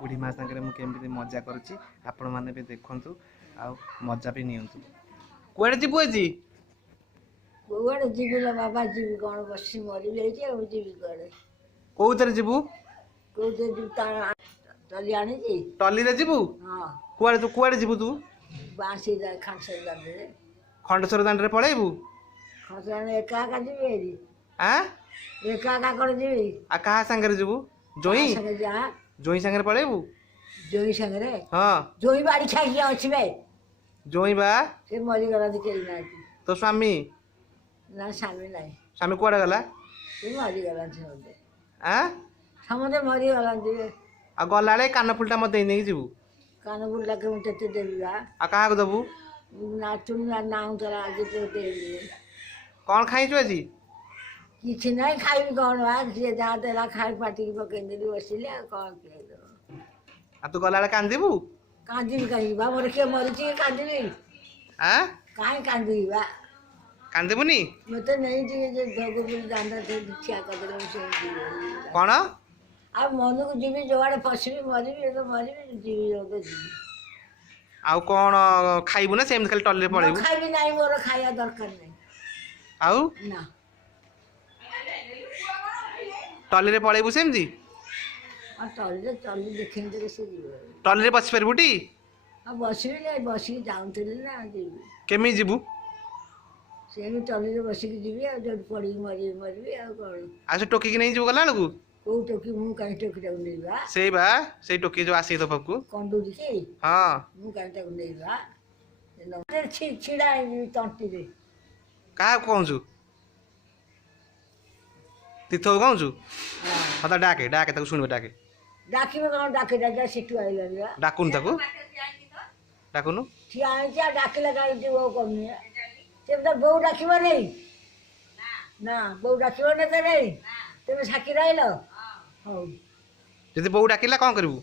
बुढ़ी माँ सागर मुझे मजा करुच्ची आपण मैंने भी देखु आ मजा भी नियंतु कुआड़े जीवु आज कुआड़े जीवी लो बाबा जीवी कौन बसी मरी जाइए और जीवी कुआड़े कौन जीवु कोते जीव ता टली आनी जी टली रे जीवु हां कुआड़े जीवु तू बासी जा खंडसर दांडे खंडसर दांड रे पळेबु खंडसर एका का जीवी रे हां एका का कर जीवी आ कहा संगे जीवु जोई संगे जा जोई संगे पळेबु जोई संगे हां जोई बाड़ी खाई गया अछि बे जोई बा से मरी गला दे केली ना तो स्वामी ना स्वामी नहीं स्वामी कुआड़े गला से मरी गला छे हां समझे मरी गला जी आ गलाले कान फुलटा मते नै जीवु कान फुलटा के मते ते देबा आ कहा को दबु ना तुम ना नाम तोरा आज तो देबी कौन खाइछु आजी किछि नहीं खाई कौन बा जे जा देला खाई पाटी के पकेंदेली बसिले कौन के आ तू गलाले कांदीबु कांदी कहीं बा मोर के मरी छी कांदी हां काई कांदी बा कांदीबुनी मते नहीं जी जे भगवान दांदा थे छिया कर दे से कौन आ मन को जीवी जोड़े फसबी मरबी तो मरबी जीवी तो जीवी आउ कौन खाइबु ना सेम खाली टल्ले पळेबु खाइबी नहीं मोर खाया दरकार नहीं आउ ना टल्ले रे पळेबु सेम जी आ टल्ले देखेंगे रे से जीवी टल्ले रे बस परबुटी आ बसबी नहीं बसी जाउतले ना जीवी केमी जीवु से भी टल्ले रे बसी के जीवी आ जड पड़ी मरबी आ कोन आ से टोकी के नहीं जीवु गला लगु को टोकी मु काई टोकी डाउ नहीं बा सेई बा सेई टोकी जो आसी तो पक्कू कंडूरी के हां मु काई टाउ नहीं बा न छिड़ा तंटी रे का कहूछु तीर्थो कहूछु हां हता डाके डाके ताको सुनबे डाके डाकी में कौन डाके डाके सिटू आइल रे डाकुन ताको डाकुनु ठिया आइचा डाके लगाई दे वो कम ने ते तो बहू डाकीबो नहीं ना बहू डाकीबो ने ते नहीं तेमे साकी रहलो हो जदि बहू डाकिला कोन करबू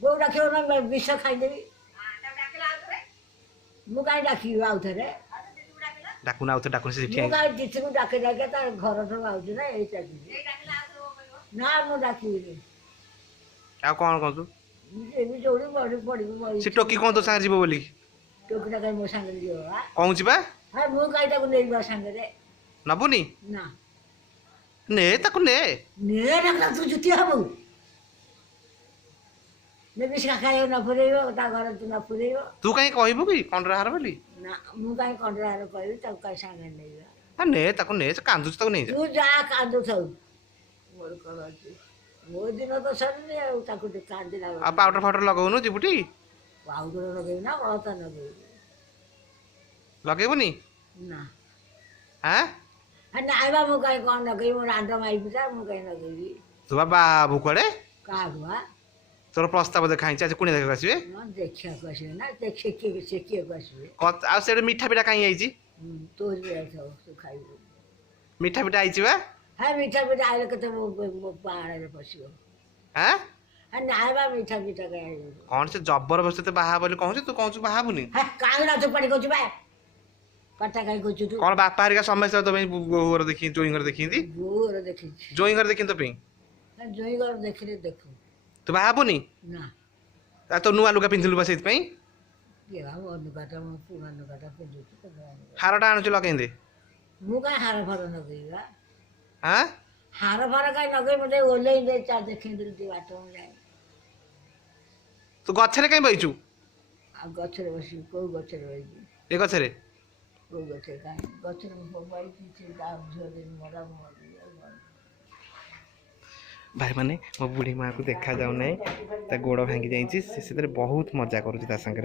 बहू डाकीबो ना विष खाई देबी हां तब डाकेला आउथरे मु काई डाकी आउथरे डाकुन आउथ डाकुन से ठिया मु काई दिथु डाके डाके त घर तो आउछ ना ए चाकी ए डाकेला आउथरे वो कहबो ना मु डाकी आ कोन कहू ए भी जोड़ी बड़ी बड़ी से टोकी कोन तो सांग जीवो बोली टोकी डाके मो संग लियो हा कहूछि बा हां मु काई ताको नहीं बा संग रे नबुनी ना ने ताको ने ना तू जुती हबो ने बिस्का खायो न फुरेयो ता घर तू न फुरेयो तू काई कहबू की कंडराहार बोली ना मु काई कंडरार कहबी त काई संग नहीं आ ने ताको ने से कांदुछ ताको नहीं तू जा कांदो छौ मोर करछि वो दिन तो सरने ताको ते कांदी ला आ पाउडर फाउडर लगाउनु जिबुटी पाउडर लगे ना बळता न लगेबुनी ना हां अन्ना आइबा मु काई कोन लगे मो रांडा माई पिता मु काई लगेबी तू बाबू कोड़े का हुआ तोर प्रस्ताव देखाइ छ कुने देख आसीबे न देखिया कसे ना देखे के से के कसे कत आ से मीठा पिठा काई आइची तोर भी आछो तू खाइबो मीठा पिठा आइची बा हां मीठा पिठा आइले के तो मो पहाड़ रे पसियो हां अन्ना आइबा मीठा पिठा काई कौन से जबरदस्ती ते बाहा बोली कहू तू कहू बाहाबुनी हां काई ना तो पड़ी कोछु बा पटा काई कोछु तू कौन बापा हरिका समस्या तो गोर देखी जोइंगर देखी दी गोर देखि जोइंगर देखी तो पे जोई गोर देखिले देखो तू बाहाबुनी ना आ तो नुआ लुगा पिंथलु बा सेत पई के बा वो लुगाटा मो पुरानो लुगाटा पे जोती तो हारटा आनु छ लगेंदे मु काई हार फर न गईबा हां हार फर काई न गई मते ओले दे चा देखि दिल दी बाटो में जाए तू गछरे काई बैचू आ गछरे बसी को गछरे बसी ए गछरे को गछरे काई गछरे में बाई पीछे गा झोले मोरा मोर भाई माने मो बुढ़ी माँ को देखा जाऊ ना गोड़ भांगी जाइए बहुत मजा करुँच संगे